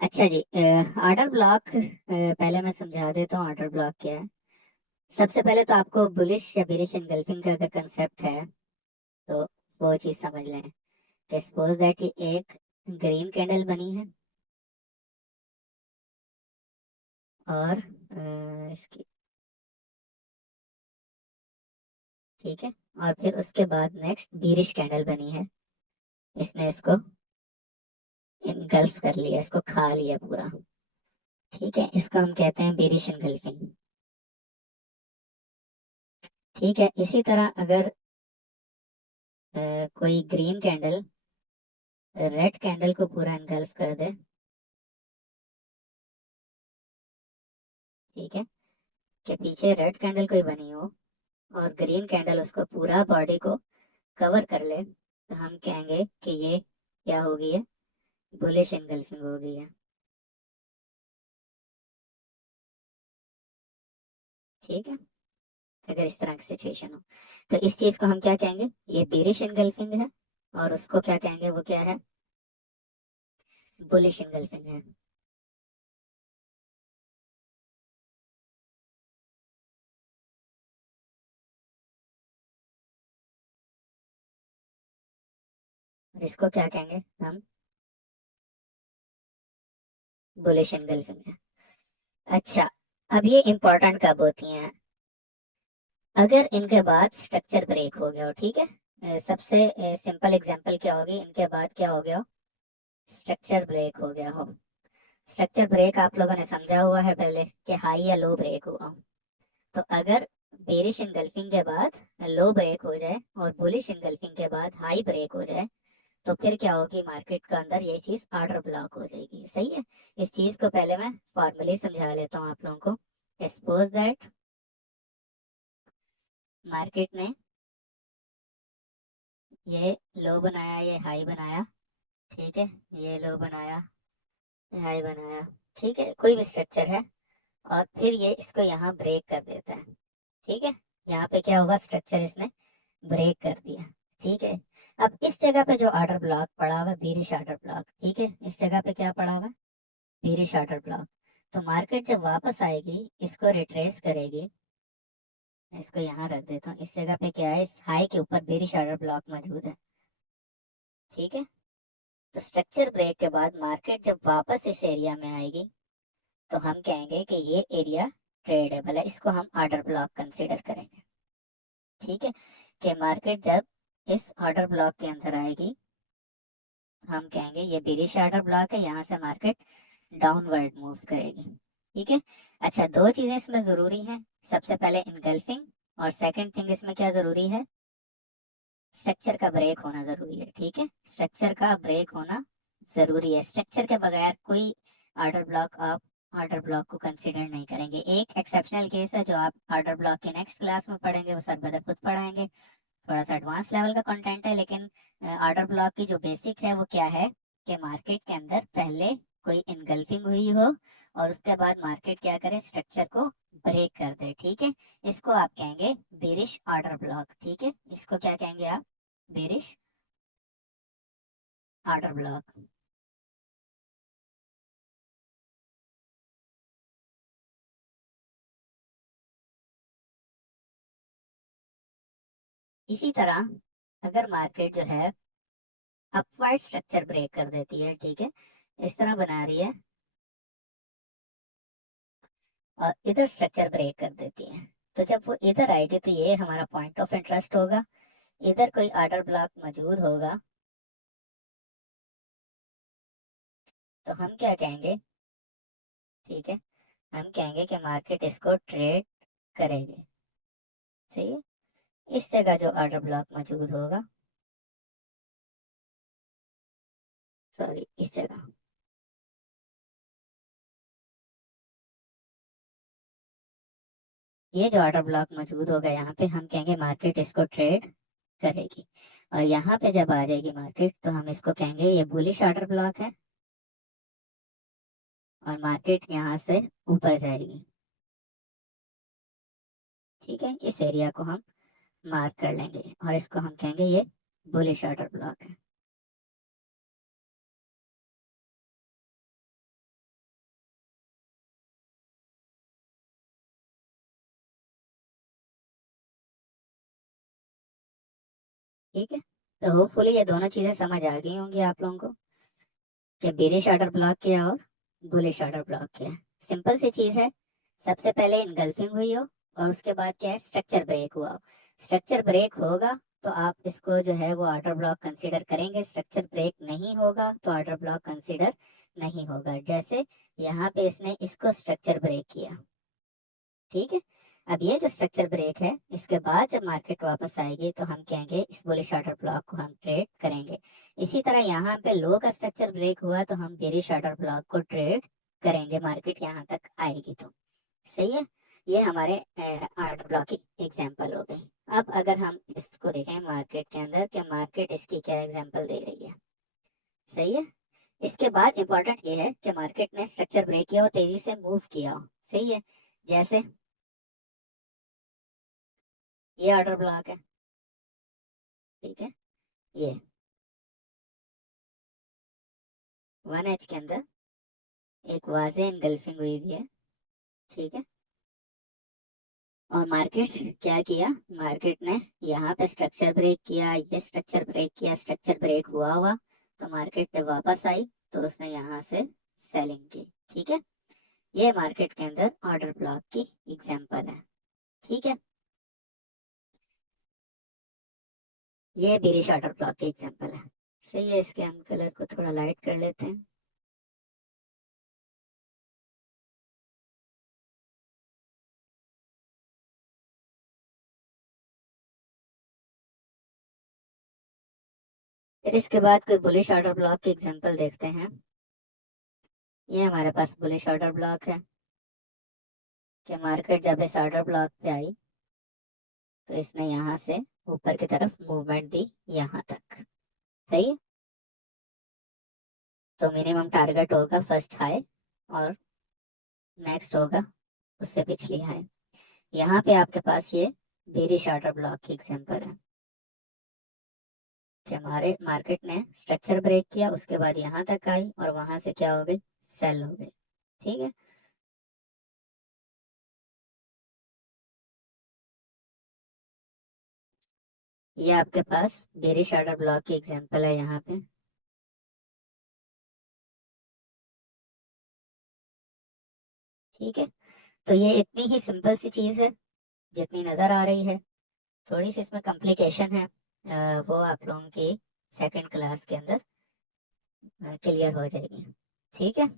अच्छा जी, order block पहले मैं समझा देता हूँ ऑर्डर ब्लॉक क्या है। सबसे पहले तो आपको बुलिश या बेरिश एनगल्फिंग का अगर कंसेप्ट है तो वो चीज समझ लें कि सपोज दैट कि एक ग्रीन कैंडल बनी है और इसकी, ठीक है, और फिर उसके बाद नेक्स्ट बेरिश कैंडल बनी है, इसने इसको इनगल्फ कर लिया, इसको खा लिया पूरा। ठीक है, इसको हम कहते हैं बेरिश एनगल्फिंग। ठीक है, इसी तरह अगर कोई ग्रीन कैंडल रेड कैंडल को पूरा इनगल्फ कर दे, ठीक है, कि पीछे रेड कैंडल कोई बनी हो और ग्रीन कैंडल उसको पूरा बॉडी को कवर कर ले, तो हम कहेंगे कि ये क्या हो गई है, बुलिश एनगल्फिंग हो गई है। ठीक है, अगर इस तरह की सिचुएशन हो तो इस चीज को हम क्या कहेंगे, ये बेरिश एनगल्फिंग है, और उसको क्या कहेंगे, वो क्या है, बुलिश एनगल्फिंग है। और इसको क्या कहेंगे हम, बुलिश एनगल्फिंग है। अच्छा, अब ये इंपॉर्टेंट कब होती हैं, अगर इनके बाद स्ट्रक्चर ब्रेक हो गया हो। ठीक है, सबसे सिंपल एग्जांपल क्या होगी, इनके बाद क्या हो गया हो, स्ट्रक्चर ब्रेक हो गया हो। स्ट्रक्चर ब्रेक आप लोगों ने समझा हुआ है पहले कि हाई या लो ब्रेक हुआ हो। तो अगर बेरिश इनगल्फिंग के बाद लो ब्रेक हो जाए और बुलिश इनगल्फिंग के बाद हाई ब्रेक हो जाए, तो फिर क्या होगी, मार्केट के अंदर ये चीज ऑर्डर ब्लॉक हो जाएगी। सही है, इस चीज को पहले मैं फॉर्मली समझा लेता हूँ आप लोगों को। सपोज दैट मार्केट ने ये लो बनाया, ये हाई बनाया, ठीक है, ये लो बनाया, ये हाई बनाया, ठीक है, कोई भी स्ट्रक्चर है, और फिर ये इसको यहाँ ब्रेक कर देता है। ठीक है, यहाँ पे क्या हुआ, स्ट्रक्चर इसने ब्रेक कर दिया। ठीक है, अब इस जगह पे जो ऑर्डर ब्लॉक पड़ा हुआ है, बेरिश ऑर्डर ब्लॉक, ठीक है, इस जगह पे क्या पड़ा हुआ है, बेरिश ऑर्डर ब्लॉक। तो मार्केट जब वापस आएगी, इसको रिट्रेस करेगी, मैं इसको यहाँ रख देता हूँ, इस जगह पे क्या है, इस हाई के ऊपर बेरिश ऑर्डर ब्लॉक मौजूद है। ठीक है, तो स्ट्रक्चर ब्रेक के बाद मार्केट जब वापस इस एरिया में आएगी, तो हम कहेंगे कि ये एरिया ट्रेडेबल है, इसको हम ऑर्डर ब्लॉक कंसीडर करेंगे। ठीक है, कि मार्केट जब इस ऑर्डर ब्लॉक के अंदर आएगी, हम कहेंगे ये बेरिश ऑर्डर ब्लॉक है, यहाँ से मार्केट डाउनवर्ड मूव्स करेगी। ठीक है, अच्छा, दो चीजें इसमें जरूरी हैं, सबसे पहले इनगल्फिंग, और सेकंड थिंग इसमें क्या जरूरी है, स्ट्रक्चर का ब्रेक होना जरूरी है। ठीक है, स्ट्रक्चर का ब्रेक होना जरूरी है, स्ट्रक्चर के बगैर कोई ऑर्डर ब्लॉक आप ऑर्डर ब्लॉक को कंसीडर नहीं करेंगे। एक एक्सेप्शनल केस है जो आप ऑर्डर ब्लॉक के नेक्स्ट क्लास में पढ़ेंगे, वो सर बदर खुद पढ़ाएंगे, थोड़ा सा एडवांस लेवल का कंटेंट है, लेकिन ऑर्डर ब्लॉक की जो बेसिक है वो क्या है, कि मार्केट के अंदर पहले कोई इनगल्फिंग हुई हो और उसके बाद मार्केट क्या करे, स्ट्रक्चर को ब्रेक कर दे। ठीक है, इसको आप कहेंगे बेरिश ऑर्डर ब्लॉक। ठीक है, इसको क्या कहेंगे आप, बेरिश ऑर्डर ब्लॉक। इसी तरह अगर मार्केट जो है अपवर्ड स्ट्रक्चर ब्रेक कर देती है, ठीक है, इस तरह बना रही है और इधर स्ट्रक्चर ब्रेक कर देती है, तो जब वो इधर आएगी तो ये हमारा पॉइंट ऑफ इंटरेस्ट होगा, इधर कोई ऑर्डर ब्लॉक मौजूद होगा, तो हम क्या कहेंगे, ठीक है, हम कहेंगे कि मार्केट इसको ट्रेड करेगी। सही है, इस जगह जो ऑर्डर ब्लॉक मौजूद होगा, सॉरी, इस जगह, ये जो ऑर्डर ब्लॉक मौजूद होगा यहाँ पे, हम कहेंगे मार्केट इसको ट्रेड करेगी। और यहाँ पे जब आ जाएगी मार्केट, तो हम इसको कहेंगे ये बुलिश ऑर्डर ब्लॉक है, और मार्केट यहाँ से ऊपर जाएगी। ठीक है, इस एरिया को हम मार्क कर लेंगे और इसको हम कहेंगे ये बुलिश ऑर्डर ब्लॉक है। ठीक है, तो होपफुली ये दोनों चीजें समझ आ गई होंगी आप लोगों को कि बेरिश ऑर्डर ब्लॉक क्या और बुलिश ऑर्डर ब्लॉक क्या है। सिंपल सी चीज है, सबसे पहले इनगल्फिंग हुई हो और उसके बाद क्या है, स्ट्रक्चर ब्रेक हुआ हो। स्ट्रक्चर ब्रेक होगा तो आप इसको जो है वो ऑर्डर ब्लॉक कंसीडर करेंगे, स्ट्रक्चर ब्रेक नहीं होगा तो ऑर्डर ब्लॉक कंसीडर नहीं होगा। जैसे यहाँ पे इसने इसको स्ट्रक्चर ब्रेक किया, ठीक है। अब ये जो स्ट्रक्चर ब्रेक है, इसके बाद जब मार्केट वापस आएगी तो हम कहेंगे इस बुलिश ऑर्डर ब्लॉक को हम ट्रेड करेंगे। इसी तरह यहाँ पे लो का स्ट्रक्चर ब्रेक हुआ तो हम बेरिश ऑर्डर ब्लॉक को ट्रेड करेंगे, मार्केट यहाँ तक आएगी तो। सही है, ये हमारे ऑर्डर ब्लॉक की एग्जांपल हो गई। अब अगर हम इसको देखें मार्केट के अंदर कि मार्केट इसकी क्या एग्जांपल दे रही है। सही है, इसके बाद इंपॉर्टेंट ये है कि मार्केट ने स्ट्रक्चर ब्रेक किया हो, तेजी से मूव किया हो। सही है, जैसे ये ऑर्डर ब्लॉक है, ठीक है, ये 1H के अंदर एक वाज़े एनगल्फिंग हुई हुई है, ठीक है। और मार्केट क्या किया, मार्केट ने यहाँ पे स्ट्रक्चर ब्रेक किया, ये स्ट्रक्चर ब्रेक किया, स्ट्रक्चर ब्रेक हुआ हुआ तो मार्केट पे वापस आई तो उसने यहाँ से सेलिंग की, ठीक है। ये मार्केट के अंदर ऑर्डर ब्लॉक की एग्जांपल है, ठीक है। ये बेरिश ऑर्डर ब्लॉक की एग्जांपल है। सही है, इसके हम कलर को थोड़ा लाइट कर लेते हैं। फिर इसके बाद कोई बुलिश ऑर्डर ब्लॉक की एग्जांपल देखते हैं। ये हमारे पास बुलिश ऑर्डर ब्लॉक है कि मार्केट जब इस ऑर्डर ब्लॉक पे आई तो इसने यहाँ से ऊपर की तरफ मूवमेंट दी यहाँ तक। सही है, तो मिनिमम टारगेट होगा फर्स्ट हाई और नेक्स्ट होगा उससे पिछली हाई। यहाँ पे आपके पास ये बेरिश ऑर्डर ब्लॉक की एग्जांपल है कि हमारे मार्केट ने स्ट्रक्चर ब्रेक किया, उसके बाद यहाँ तक आई और वहां से क्या हो गई, सेल हो गई, ठीक है। ये आपके पास बेरिश ऑर्डर ब्लॉक की एग्जांपल है यहाँ पे, ठीक है। तो ये इतनी ही सिंपल सी चीज है जितनी नजर आ रही है। थोड़ी सी इसमें कॉम्प्लिकेशन है, वो आप लोगों की सेकंड क्लास के अंदर क्लियर हो जाएगी, ठीक है।